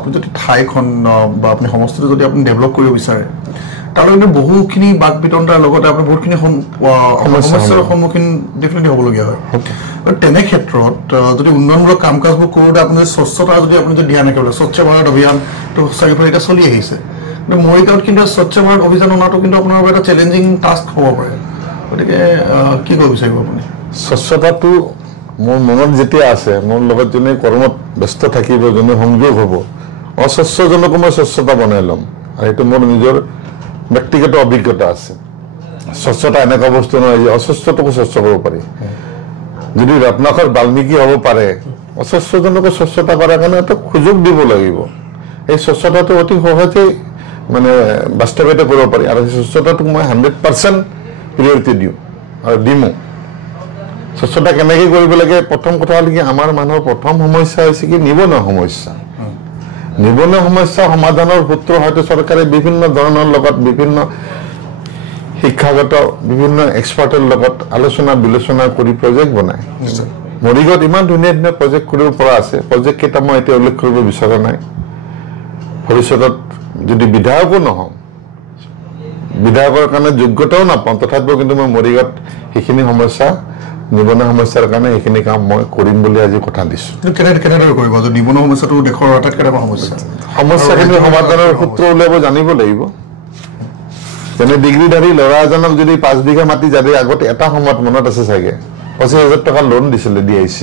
আপুনি যদি ঠাইখন বা আপুনি সমষ্টিটো যদি আপুনি ডেভেলপ কৰিব বিচাৰে তাহলে কিন্তু বহুখিনি বাক বিতন্তাৰ লগতে আপুনি বহুতখিনি সমস্যাৰ সন্মুখীন ডেফিনেটলি হ'বলগীয়া হয় তেনে ক্ষেত্ৰত যদি উন্নয়নমূলক কাম কাজবোৰ কৰোঁতে আপুনি স্বচ্ছতা যদি আপুনি যদি ধ্যান ৰাখিব স্বচ্ছ ভাৰত অভিযানটো সঁচাকৈ এতিয়া চলি আহিছে কিন্তু মৰিগাঁৱত কিন্তু স্বচ্ছ ভাৰত অভিযান অনাটো কিন্তু আপোনাৰ বাবে এটা চেলেঞ্জিং টাস্ক হ'ব পাৰে গতিকে কি ক'ব বিচাৰিব আপুনি স্বচ্ছতাটো মোৰ মনত যেতিয়া আছে মোৰ লগত যোনে কৰ্মত ব্যস্ত থাকিব যোনে সংযোগ হ'ব অস্বচ্ছজনকো মই স্বচ্ছতা বনাই ল'ম আৰু এইটো মোৰ নিজৰ ব্যক্তিগত অভিজ্ঞতা আছে স্বচ্ছতা এনেকুৱা বস্তু নহয় যে অস্বচ্ছতাকো স্বচ্ছ কৰিব পাৰি যদি ৰত্নাকৰ বাল্মীকি হ'ব পাৰে অস্বচ্ছজনকো স্বচ্ছতা কৰাৰ কাৰণে এটা সুযোগ দিব লাগিব এই স্বচ্ছতাটো অতি সহজেই মানে বাস্তৱায়িত কৰিব পাৰি আৰু সেই স্বচ্ছতাটোক মই 100% প্ৰিয়ৰিটি দিওঁ আৰু দিমো স্বচ্ছতা কেনেকৈ কৰিব লাগে প্ৰথম কথা হ'ল কি আমাৰ মানুহৰ প্ৰথম সমস্যা হৈছে কি নিবনুৱা সমস্যা নিবনুৱা সমস্যা সমাধানৰ সূত্ৰ হয়তো চৰকাৰে বিভিন্ন ধৰণৰ লগত বিভিন্ন শিক্ষাগত বিভিন্ন এক্সপাৰ্টৰ লগত আলোচনা বিলোচনা কৰি প্ৰজেক্ট বনায় মৰিগাঁৱত ইমান ধুনীয়া ধুনীয়া প্ৰজেক্ট কৰিব পৰা আছে প্ৰজেক্ট কেইটা মই এতিয়া উল্লেখ কৰিব বিচৰা নাই ভৱিষ্যতত যদি বিধায়কো নহওঁ বিধায়কৰ কাৰণে যোগ্যতাও নাপাওঁ তথাপিও কিন্তু মই মৰিগাঁৱত সেইখিনি সমস্যা নিবনুৱা সমস্যাৰ কাৰণে এইখিনি কাম মই কৰিম বুলি আজি কথা দিছোঁ কেনেদৰে কৰিব যে নিবনুৱা সমস্যাটো দেশৰ আটাইতকৈ ডাঙৰ সমস্যাখিনি সমাধানৰ সূত্ৰ উলিয়াব জানিব লাগিব যেনে ডিগ্ৰীধাৰী ল'ৰা এজনক যদি 5 বিঘা মাটি যাতে আগতে এটা সময়ত মনত আছে চাগে 25,000 টকা লোন দিছিলে DIC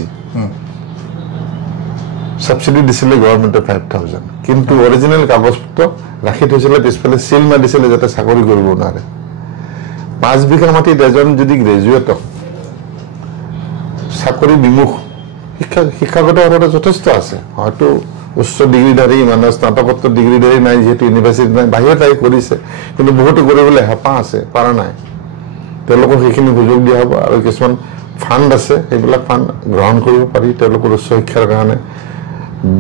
সাবসিডি দিছিলে গভৰ্ণমেণ্টে 5,000 কিন্তু অৰিজিনেল কাগজপত্ৰ ৰাখি থৈছিলে পিছফালে সিল মাৰি দিছিলে যাতে চাকৰি কৰিব নোৱাৰে 5 বিঘা মাটিত এজন যদি গ্ৰেজুৱেট চাকৰি বিমুখ শিক্ষাগত অৰ্হতা যথেষ্ট আছে হয়তো উচ্চ ডিগ্ৰীধাৰী মানে স্নাতকোত্তৰ ডিগ্ৰীধাৰী নাই যেহেতু ইউনিভাৰ্চিটি নাই বাহিৰত আহি কৰিছে কিন্তু বহুতো কৰিবলৈ হেঁপাহ আছে পৰা নাই তেওঁলোকক সেইখিনি সুযোগ দিয়া হ'ব আৰু কিছুমান ফাণ্ড আছে সেইবিলাক ফাণ্ড গ্ৰহণ কৰিব পাৰি তেওঁলোকৰ উচ্চ শিক্ষাৰ কাৰণে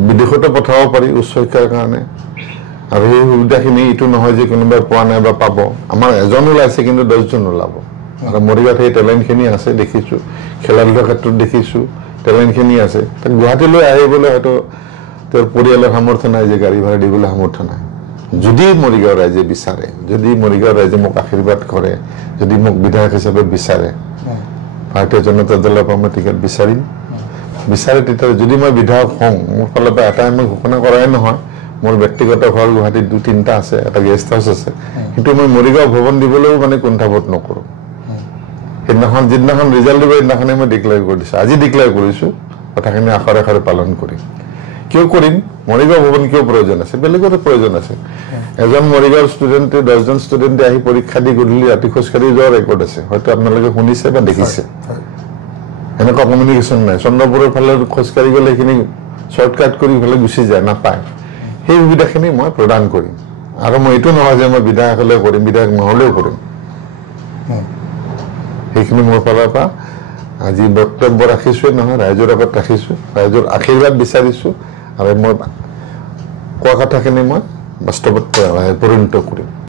বিদেশতো পঠাব পাৰি উচ্চ শিক্ষাৰ কাৰণে আৰু সেই সুবিধাখিনি এইটো নহয় যে কোনোবাই পোৱা নাই বা পাব আমাৰ এজন ওলাইছে কিন্তু 10 জন ওলাব আৰু মৰিগাঁৱত সেই টেলেণ্টখিনি আছে দেখিছোঁ খেলা ধূলাৰ ক্ষেত্ৰত দেখিছোঁ টেলেণ্টখিনি আছে তাক গুৱাহাটীলৈ আহিবলৈ হয়তো তেওঁৰ পৰিয়ালৰ সামৰ্থ্য নাই যে গাড়ী ভাড়া দিবলৈ সামৰ্থ্য নাই যদি মৰিগাঁও ৰাইজে বিচাৰে যদি মৰিগাঁও ৰাইজে মোক আশীৰ্বাদ কৰে যদি মোক বিধায়ক হিচাপে বিচাৰে ভাৰতীয় জনতা দলৰ পৰা মই টিকেট বিচাৰিম বিচাৰে তেতিয়া যদি মই বিধায়ক হওঁ মোৰ ফালৰ পৰা এটাই মই ঘোষণা কৰাই নহয় মোৰ ব্যক্তিগত ঘৰ গুৱাহাটীত 2-3টা আছে এটা গেষ্ট হাউচ আছে কিন্তু মই মৰিগাঁও ভৱন দিবলৈও মানে কুণ্ঠাবোধ নকৰোঁ সেইদিনাখন যিদিনাখন ৰিজাল্ট দিব সেইদিনাখনে মই ডিক্লেয়াৰ কৰি দিছোঁ আজি ডিক্লেয়াৰ কৰিছোঁ কথাখিনি আখৰে আখৰে পালন কৰিম কিয় কৰিম মৰিগাঁও ভৱন কিয় প্ৰয়োজন আছে বেলেগৰো প্ৰয়োজন আছে এজন মৰিগাঁৱৰ ষ্টুডেণ্টে 10 জন ষ্টুডেণ্টে আহি পৰীক্ষা দি গধূলি ৰাতি খোজকাঢ়ি যোৱাৰ ৰেকৰ্ড আছে হয়তো আপোনালোকে শুনিছে বা দেখিছে এনেকুৱা কমিউনিকেশ্যন নাই চন্দ্ৰপুৰৰ ফালে খোজকাঢ়ি গ'লে সেইখিনি শ্বৰ্টকাট কৰি ফালে গুচি যায় নাপায় সেই সুবিধাখিনি মই প্ৰদান কৰিম আৰু মই এইটো নহয় যে মই বিধায়ক হ'লেও কৰিম বিধায়ক নহ'লেও কৰিম সেইখিনি মোৰ ফালৰ পৰা আজি বক্তব্য ৰাখিছোঁ নহয় ৰাইজৰ আগত ৰাখিছোঁ ৰাইজৰ আশীৰ্বাদ বিচাৰিছোঁ আৰু মই কোৱা কথাখিনি মই বাস্তৱত পৰিণত কৰিম